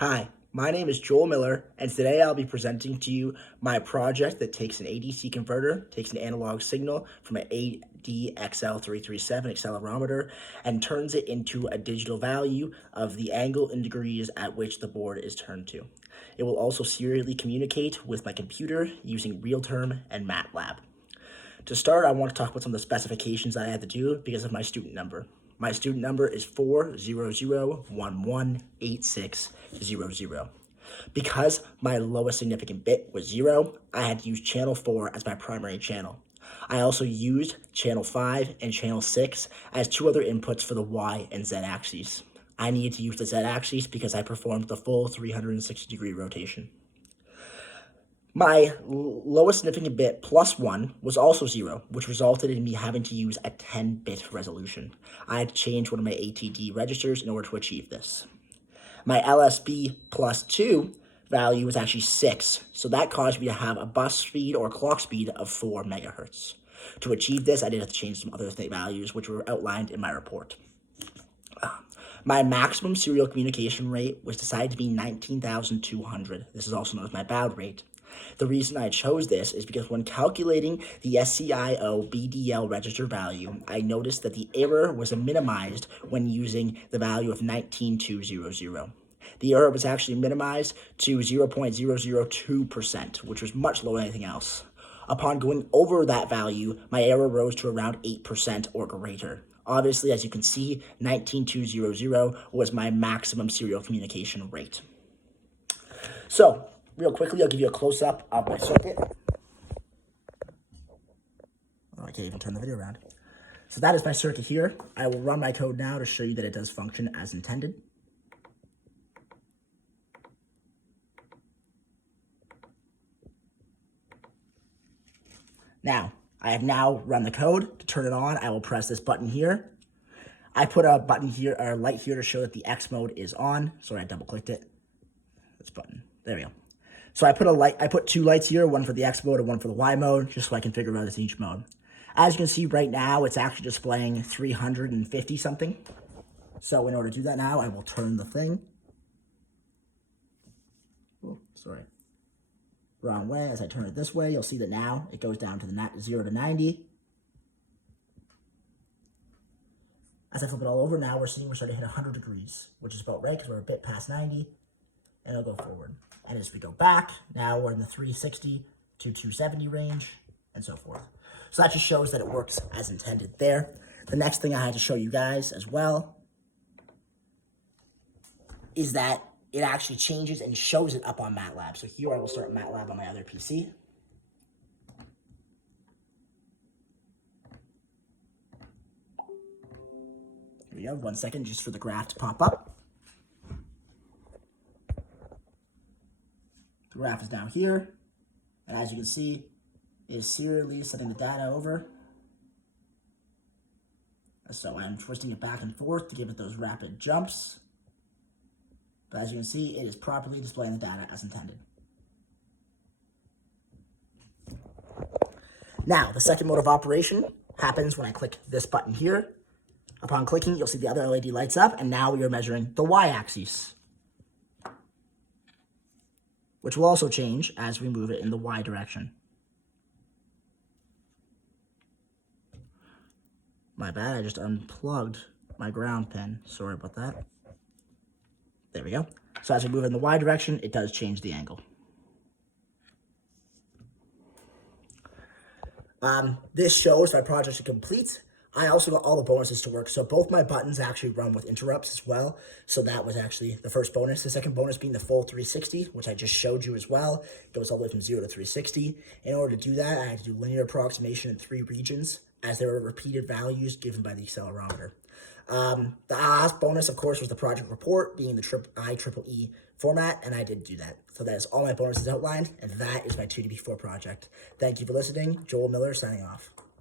Hi, my name is Joel Miller, and today I'll be presenting to you my project that takes an ADC converter, takes an analog signal from an ADXL337 accelerometer, and turns it into a digital value of the angle in degrees at which the board is turned to. It will also serially communicate with my computer using RealTerm and MATLAB. To start, I want to talk about some of the specifications I had to do because of my student number. My student number is 400118600. Because my lowest significant bit was 0, I had to use channel 4 as my primary channel. I also used channel 5 and channel 6 as two other inputs for the Y and Z axes. I needed to use the Z axis because I performed the full 360-degree rotation. My lowest significant bit plus 1 was also 0, which resulted in me having to use a 10-bit resolution. I had to change one of my ATD registers in order to achieve this. My LSB plus 2 value was actually 6, so that caused me to have a bus speed or clock speed of 4 megahertz. To achieve this, I did have to change some other values, which were outlined in my report. My maximum serial communication rate was decided to be 19,200. This is also known as my baud rate. The reason I chose this is because when calculating the SCIO BDL register value, I noticed that the error was minimized when using the value of 19,200. The error was actually minimized to 0.002%, which was much lower than anything else. Upon going over that value, my error rose to around 8% or greater. Obviously, as you can see, 19,200 was my maximum serial communication rate. So, real quickly, I'll give you a close-up of my circuit. Oh, I can't even turn the video around. So that is my circuit here. I will run my code now to show you that it does function as intended. Now, I have now run the code. To turn it on, I will press this button here. I put a button here, or a light here to show that the X mode is on. Sorry, I double-clicked it. This button. There we go. So I put two lights here, one for the X mode and one for the Y mode, just so I can figure out each mode. As you can see right now, it's actually displaying 350 something. So in order to do that now, I will turn the thing. Oh, sorry. Wrong way. As I turn it this way, you'll see that now it goes down to the 0 to 90. As I flip it all over, now we're starting to hit 100 degrees, which is about right because we're a bit past 90. And it'll go forward. And as we go back, now we're in the 360 to 270 range, and so forth. So that just shows that it works as intended there. The next thing I had to show you guys as well is that it actually changes and shows it up on MATLAB. So here I will start MATLAB on my other PC. Here we go, 1 second just for the graph to pop up. The graph is down here, and as you can see, it is serially sending the data over. So I'm twisting it back and forth to give it those rapid jumps. But as you can see, it is properly displaying the data as intended. Now, the second mode of operation happens when I click this button here. Upon clicking, you'll see the other LED lights up, and now we are measuring the Y-axis, which will also change as we move it in the Y direction. My bad, I just unplugged my ground pin. Sorry about that. There we go. So as we move in the Y direction, it does change the angle. This shows my project is complete. I also got all the bonuses to work. So both my buttons actually run with interrupts as well. So that was actually the first bonus. The second bonus being the full 360, which I just showed you as well. It goes all the way from 0 to 360. In order to do that, I had to do linear approximation in 3 regions, as there were repeated values given by the accelerometer. The last bonus, of course, was the project report, being the IEEE format, and I did do that. So that is all my bonuses outlined, and that is my 2DB4 project. Thank you for listening. Joel Miller signing off.